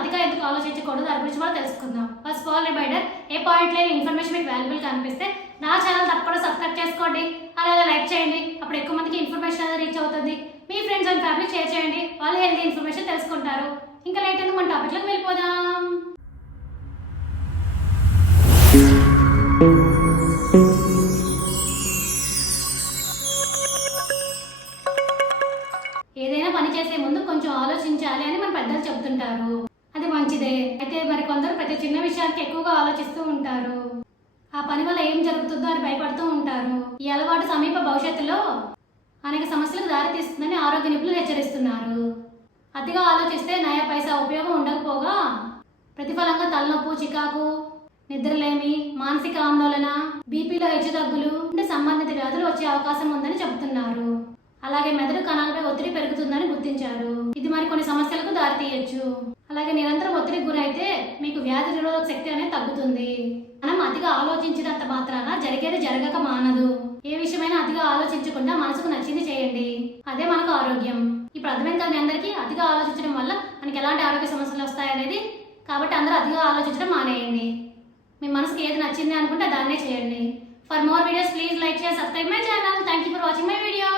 అతిగా ఎందుకు ఆలోచించకూడదు దాని గురించి కూడా తెలుసుకుందాం. ఫస్ట్ ఆల్ రిమైండర్, ఏ పాయింట్ లేని ఇన్ఫర్మేషన్ మీకు వాల్యుబుల్ కనిపిస్తే నా ఛానల్ తప్పకుండా సబ్స్క్రైబ్ చేసుకోండి, అలాగే లైక్ చేయండి. అప్పుడు ఎక్కువ మందికి ఇన్ఫర్మేషన్ అనేది రీచ్ అవుతుంది. మీ ఫ్రెండ్స్ అండ్ ఫ్యామిలీ షేర్ చేయండి, వాళ్ళు హెల్తీ ఇన్ఫర్మేషన్ తెలుసుకుంటారు. ఇంకా లేట్ ఎందుకు మన టాపిక్లోకి వెళ్ళిపోదాం. ఏదైనా పని చేసే ముందు కొంచెం ఆలోచించాలి అని మన పెద్దలు చెబుతుంటారు. అది మంచిదే. అయితే మరి కొందరు ప్రతి చిన్న విషయానికి ఎక్కువగా ఆలోచిస్తూ ఉంటారు. ఆ పని వల్ల ఏం జరుగుతుందో అని భయపడుతూ ఉంటారు. ఈ అలవాటు సమీప భవిష్యత్తులో అనేక సమస్యలకు దారితీస్తుందని ఆరోగ్య నిపుణులు హెచ్చరిస్తున్నారు. అతిగా ఆలోచిస్తే నయా పైసా ఉపయోగం ఉండకపోగా ప్రతిఫలంగా తలనొప్పు, చికాకు, నిద్రలేమి, మానసిక ఆందోళన, బీపీలో హెచ్చుతగ్గులు అంటే సంబంధిత వ్యాధులు వచ్చే అవకాశం ఉందని చెబుతున్నారు. అలాగే మెదడు కణాలపై ఒత్తిడి పెరుగుతుందని గుర్తించారు. ఇది మరి కొన్ని సమస్యలకు దారితీయచ్చు. అలాగే నిరంతరం ఒత్తిడికి గురైతే మీకు వ్యాధి నిరోధక శక్తి అనేది తగ్గుతుంది. మనం అతిగా ఆలోచించినంత మాత్రాన జరిగేది జరగక మానదు. ఏ విషయమైనా అతిగా ఆలోచించకుండా మనసుకు నచ్చింది చేయండి, అదే మనకు ఆరోగ్యం. ఇప్పుడు అర్థమైంది కదా మీ అందరికీ అతిగా ఆలోచించడం వల్ల మనకి ఎలాంటి ఆరోగ్య సమస్యలు వస్తాయనేది. కాబట్టి అందరూ అతిగా ఆలోచించడం మానేయండి. మీ మనసుకి ఏది నచ్చింది అనుకుంటే దాన్నే చేయండి. For more videos please like share subscribe my channel. Thank you for watching my video.